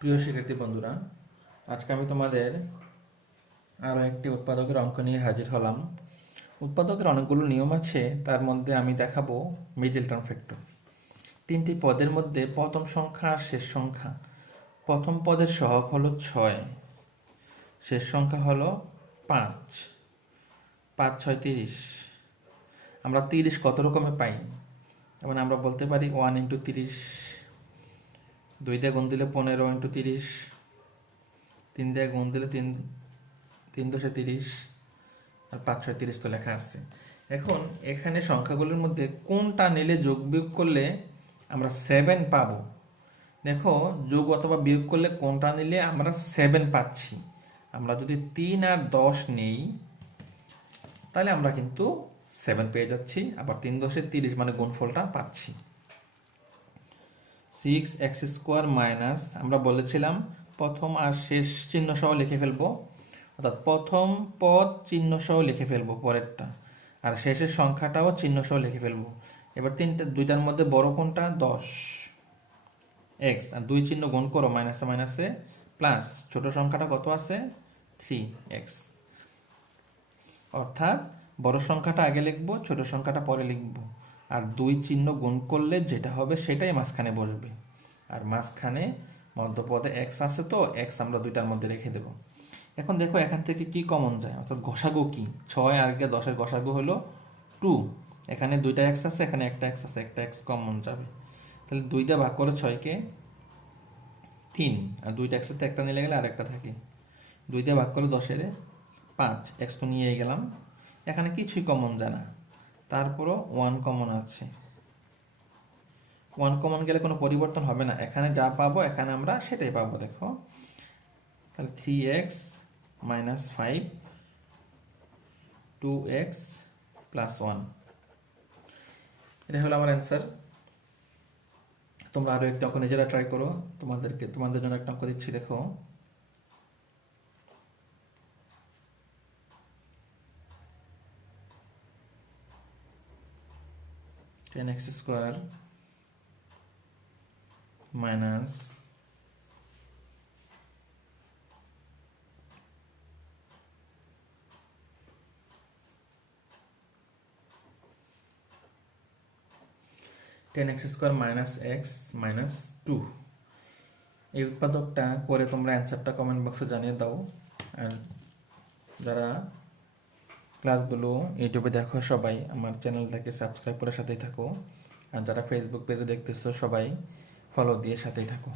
প্রিয় শিক্ষার্থী বন্ধুরা, আজকে আমি তোমাদের আরও একটি উৎপাদকের অঙ্ক নিয়ে হাজির হলাম। উৎপাদকের অনেকগুলো নিয়ম আছে, তার মধ্যে আমি দেখাবো মিডল টার্ম ফ্যাক্টর। তিনটি পদের মধ্যে প্রথম সংখ্যা আর শেষ সংখ্যা। প্রথম পদের সহগ হলো 6, শেষ সংখ্যা হলো 5। 5 6 30। আমরা 30 কত রকমে পাই? যেমন আমরা বলতে পারি 1 ইন্টু 30, 2 দিয়ে গুণ দিলে 15 ইন্টু 30, 3 দিয়ে গুণ দিলে 3 দশে 30, আর 5 6 30 তো লেখা আছে। এখন এখানে সংখ্যাগুলোর মধ্যে কোনটা নিলে যোগ বিয়োগ করলে আমরা 7 পাবো? দেখো, যোগ অথবা বিয়োগ করলে কোনটা নিলে আমরা 7 পাচ্ছি। আমরা যদি 3 আর 10 নেই তাহলে আমরা কিন্তু 7 পেয়ে যাচ্ছি, আবার 3 দশে 30 মানে গুণফলটা পাচ্ছি। 6x² মাইনাস, আমরা বলেছিলাম প্রথম আর শেষ চিহ্ন সহ লিখে ফেলবো, অর্থাৎ প্রথম পদ চিহ্ন সহ লিখে ফেলবো পরেরটা, আর শেষের সংখ্যাটাও চিহ্ন সহ লিখে ফেলবো। এবার দুইটার মধ্যে বড় কোনটা? 10 এক্স, আর দুই চিহ্ন গুণ করো, মাইনাসে মাইনাসে প্লাস, ছোট সংখ্যাটা কত আছে? 3x। অর্থাৎ বড় সংখ্যাটা আগে লিখবো, ছোট সংখ্যাটা পরে লিখবো, আর দুই চিহ্ন গুণ করলে যেটা হবে সেটাই মাঝখানে বসবে। আর মাঝখানে মধ্যপদে এক্স আছে, তো এক্স আমরা দুইটার মধ্যে রেখে দেব। এখন দেখো এখান থেকে কি কমন যায়, অর্থাৎ গসাগু কি? 6 আর 10-এর গসাগু হলো 2। এখানে দুইটা এক্স আছে, এখানে একটা এক্স আছে, একটা এক্স কমন যাবে। তাহলে 2 দিয়ে ভাগ করে 6-কে 3, আর দুইটা এক্সের থেকে একটা নিলে গেলে আরেকটা থাকে। 2 দিয়ে ভাগ করে 10-এর 5, এক্স তো নিয়ে গেলাম। এখানে কিছুই কমন যায় না, তারপরও 1 কমন আছে। 1 কমন গেলে কোনো পরিবর্তন হবে না, এখানে যা পাবো এখানে আমরা সেটাই পাবো। দেখো, তাহলে 3x মাইনাস 5, 2x প্লাস 1, এটা হলো আমার অ্যান্সার। তোমরা আরও একটা অঙ্ক নিজেরা ট্রাই করো, তোমাদের জন্য একটা অঙ্ক দিচ্ছি। দেখো, 10x² minus 10x² minus x minus 2। এই উৎপাদকটা করে তোমরা অ্যান্সারটা কমেন্ট বক্সে জানিয়ে দাও। আর যারা ক্লাসগুলো ইউটিউবে দেখো সবাই আমার চ্যানেলটাকে সাবস্ক্রাইব করে সাথেই থাকো, আর যারা ফেসবুক পেজে দেখতেছো সবাই ফলো দিয়ে সাথেই থাকো।